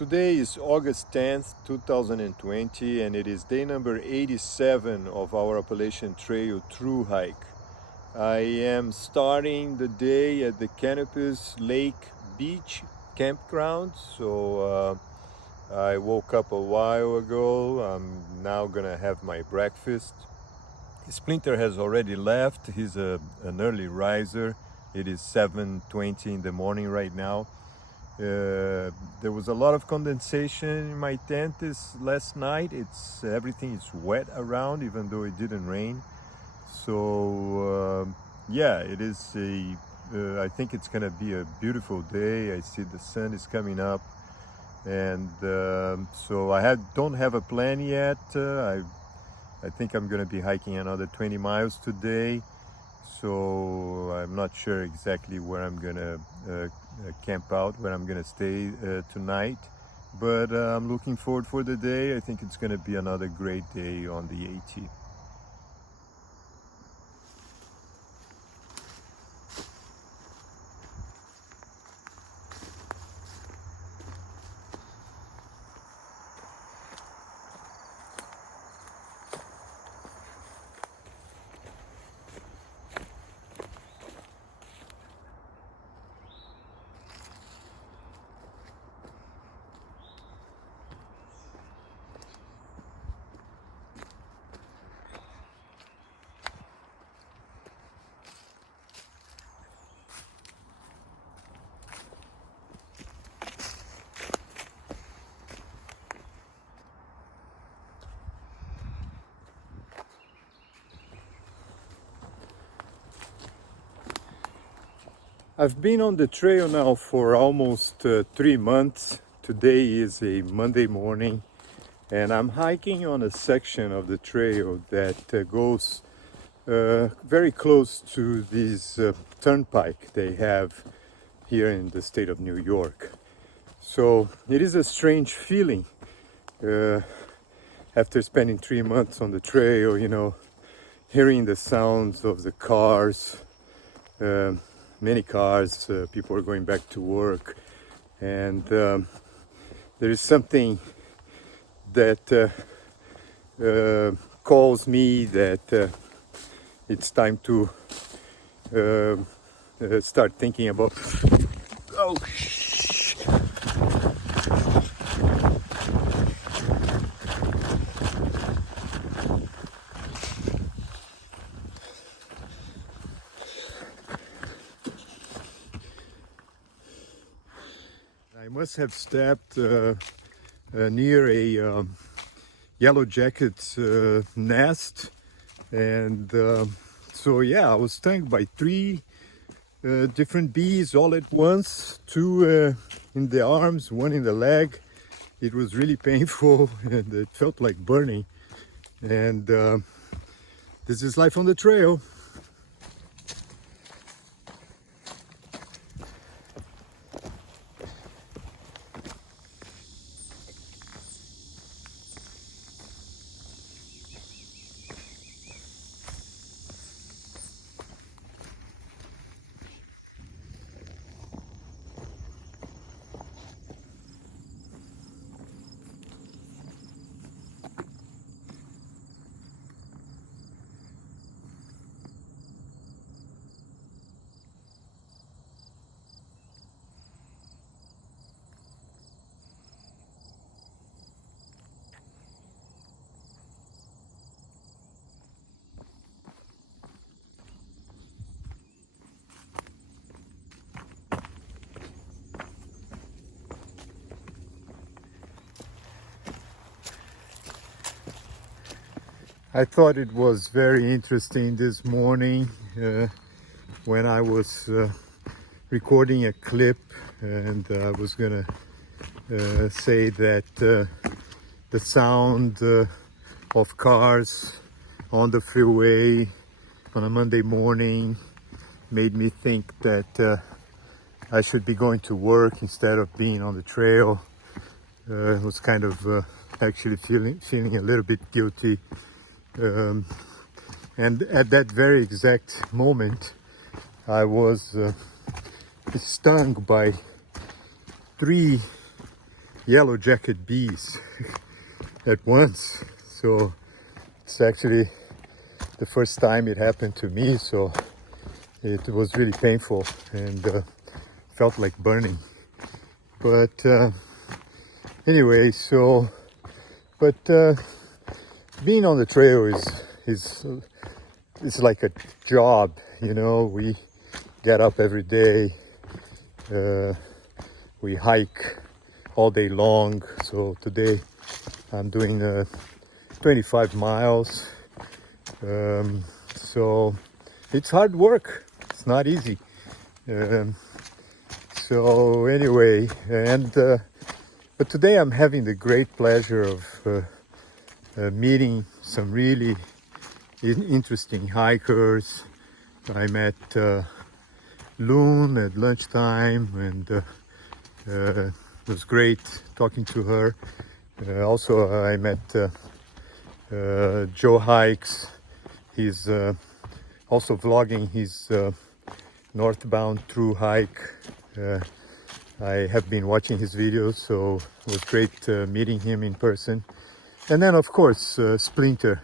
Today is August 10th, 2020, and it is day number 87 of our Appalachian Trail Thru-Hike. I am starting the day at the Canopus Lake Beach campground. I woke up a while ago. I'm now gonna have my breakfast. Splinter has already left. He's an early riser. It is 7:20 in the morning right now. There was a lot of condensation in my tent last night. Everything is wet around, even though it didn't rain. It is I think it's gonna be a beautiful day. I see the sun is coming up, and don't have a plan yet. I think I'm gonna be hiking another 20 miles today. So I'm not sure exactly where I'm gonna camp out, where I'm gonna stay tonight, but I'm looking forward for the day. I think it's gonna be another great day on the AT. I've been on the trail now for almost 3 months. Today is a Monday morning, and I'm hiking on a section of the trail that goes very close to this turnpike they have here in the state of New York. So it is a strange feeling after spending 3 months on the trail, hearing the sounds of the cars. Many cars, people are going back to work, and there is something that calls me that it's time to start thinking about I must have stepped near a yellow jacket's nest, and I was stung by 3 different bees all at once, 2 in the arms, 1 in the leg. It was really painful and it felt like burning, and this is life on the trail. I thought it was very interesting this morning when I was recording a clip, and I was gonna say that the sound of cars on the freeway on a Monday morning made me think that I should be going to work instead of being on the trail. I was kind of actually feeling a little bit guilty. And at that very exact moment, I was stung by 3 yellow jacket bees at once. So it's actually the first time it happened to me, so it was really painful and felt like burning. But anyway, being on the trail is like a job, you know. We get up every day, we hike all day long. So today I'm doing 25 miles. So it's hard work. It's not easy. So anyway, but today I'm having the great pleasure of meeting some really interesting hikers. I met Loon at lunchtime, and it was great talking to her. Also, I met Joe Hikes. He's also vlogging his northbound Thru-Hike. I have been watching his videos, so it was great meeting him in person. And then, of course, Splinter,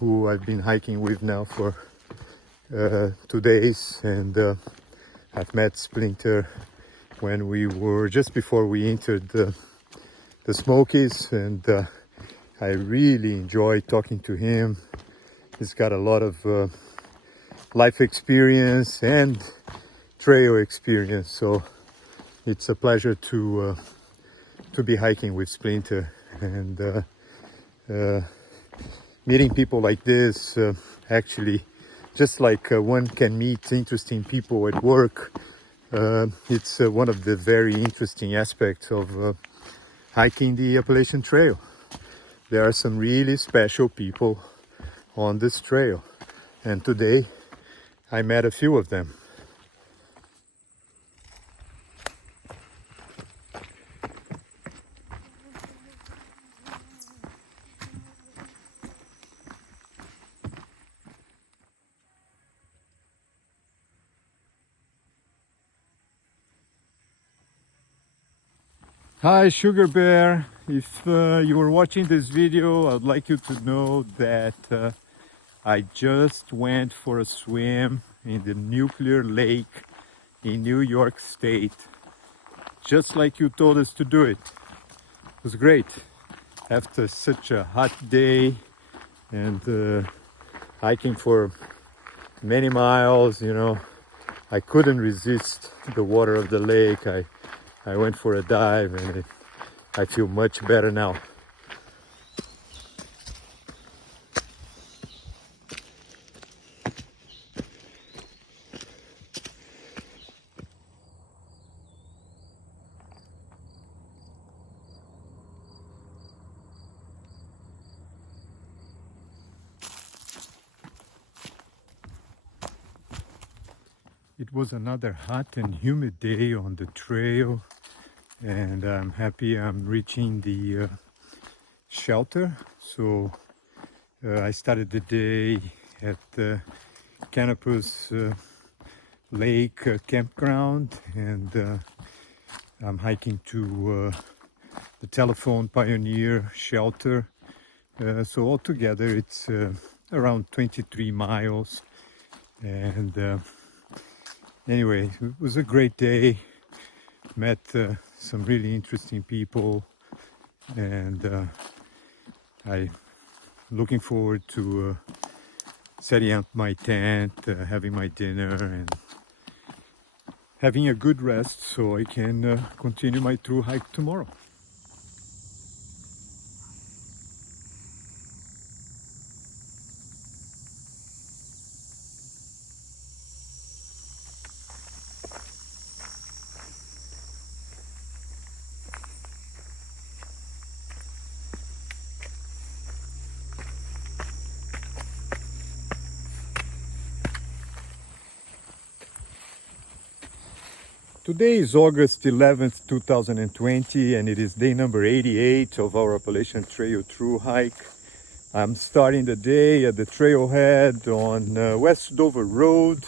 who I've been hiking with now for 2 days. And I've met Splinter when we were just before we entered the Smokies, and I really enjoyed talking to him. He's got a lot of life experience and trail experience, so it's a pleasure to be hiking with Splinter. And meeting people like this, actually, just like one can meet interesting people at work, it's one of the very interesting aspects of hiking the Appalachian Trail. There are some really special people on this trail, and today I met a few of them. Hi Sugar Bear, if you were watching this video, I'd like you to know that I just went for a swim in the Nuclear Lake in New York State, just like you told us to do it. It was great. After such a hot day and hiking for many miles, you know, I couldn't resist the water of the lake. I went for a dive, and I feel much better now. It was another hot and humid day on the trail, and I'm happy I'm reaching the shelter. So I started the day at the Canopus Lake campground, and I'm hiking to the Telephone Pioneer shelter. So altogether it's around 23 miles, and anyway, it was a great day. Met some really interesting people, and I'm looking forward to setting up my tent, having my dinner, and having a good rest so I can continue my Thru-Hike tomorrow. Today is August 11th, 2020, and it is day number 88 of our Appalachian Trail Thru-Hike. I'm starting the day at the trailhead on West Dover Road,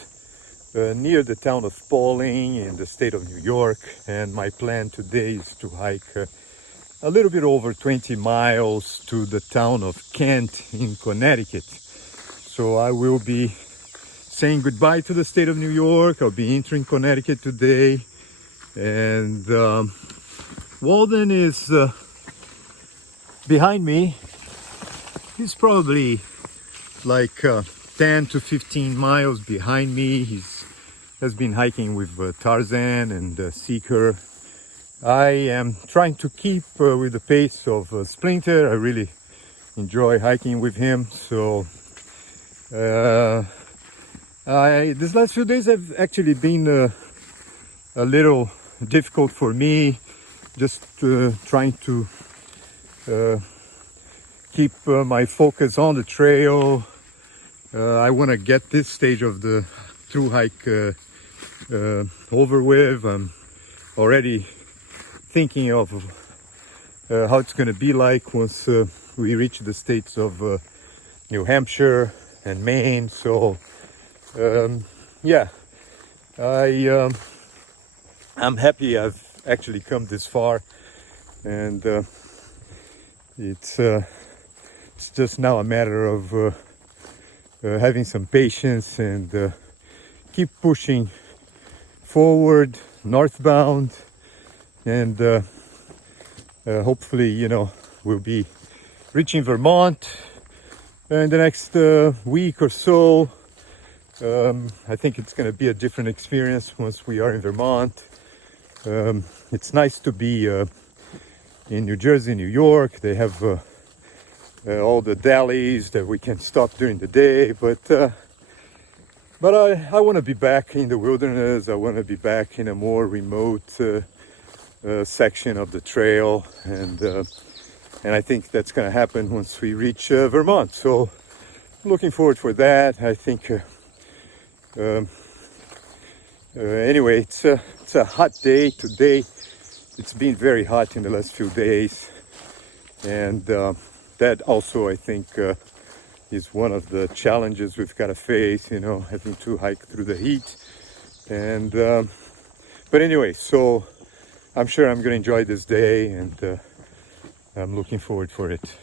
near the town of Pauling in the state of New York. And my plan today is to hike a little bit over 20 miles to the town of Kent in Connecticut. So I will be saying goodbye to the state of New York. I'll be entering Connecticut today. And Walden is behind me. He's probably like 10 to 15 miles behind me. He's has been hiking with Tarzan and Seeker. I am trying to keep with the pace of Splinter. I really enjoy hiking with him. So these last few days have actually been a little difficult for me. Just trying to keep my focus on the trail. I want to get this stage of the Thru-Hike over with. I'm already thinking of how it's going to be like once we reach the states of New Hampshire and Maine. So yeah, I'm happy I've actually come this far, and it's just now a matter of having some patience and keep pushing forward northbound, and hopefully, you know, we'll be reaching Vermont in the next week or so. I think it's going to be a different experience once we are in Vermont. It's nice to be in New Jersey, New York. They have all the delis that we can stop during the day, but I want to be back in the wilderness. I want to be back in a more remote section of the trail, and I think that's going to happen once we reach Vermont. So looking forward for that. I think anyway, it's a hot day today. It's been very hot in the last few days, and that also, I think, is one of the challenges we've got to face, you know, having to hike through the heat. And but anyway, so I'm sure I'm going to enjoy this day, and I'm looking forward for it.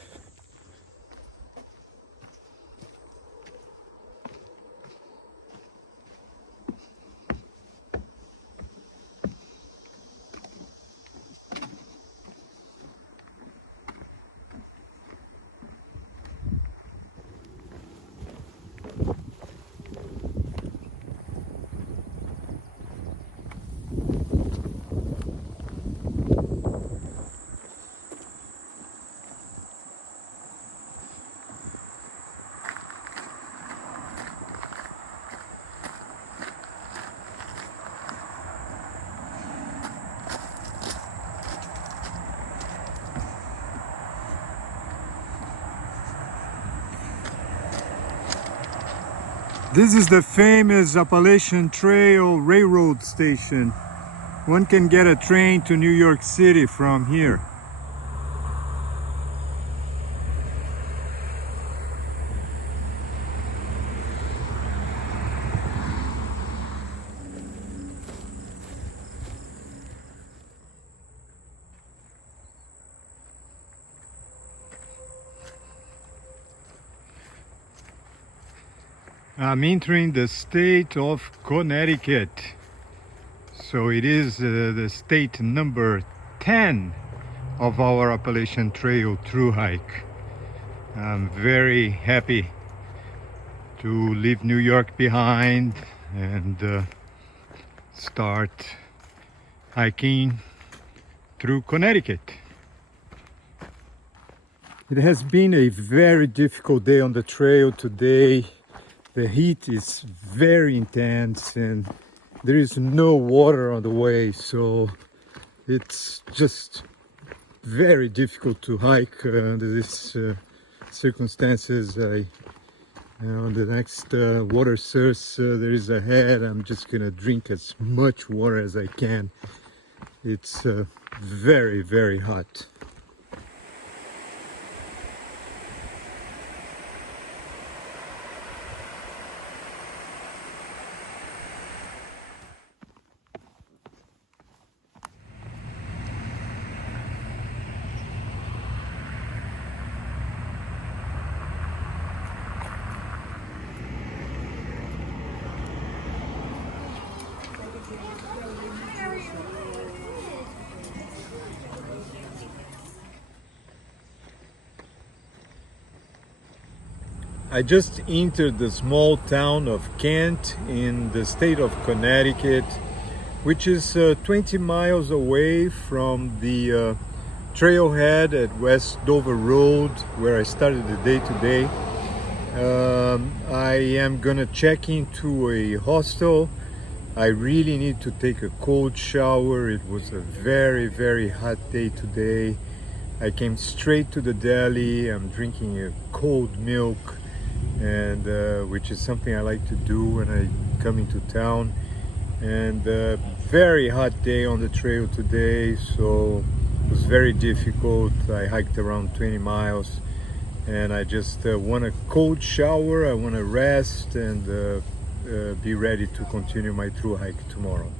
This is the famous Appalachian Trail railroad station. One can get a train to New York City from here. I'm entering the state of Connecticut. So it is the state number 10 of our Appalachian Trail Thru-Hike. I'm very happy to leave New York behind and start hiking through Connecticut. It has been a very difficult day on the trail today. The heat is very intense and there is no water on the way, so it's just very difficult to hike under these circumstances. The next water source there is ahead. I'm just gonna drink as much water as I can. It's very, very hot. I just entered the small town of Kent in the state of Connecticut, which is 20 miles away from the trailhead at West Dover Road, where I started the day today. I am gonna check into a hostel. I really need to take a cold shower. It was a very hot day today. I came straight to the deli. I'm drinking a cold milk, and which is something I like to do when I come into town. And very hot day on the trail today, so it was very difficult. I hiked around 20 miles, and I just want a cold shower. I want to rest and be ready to continue my thru hike tomorrow.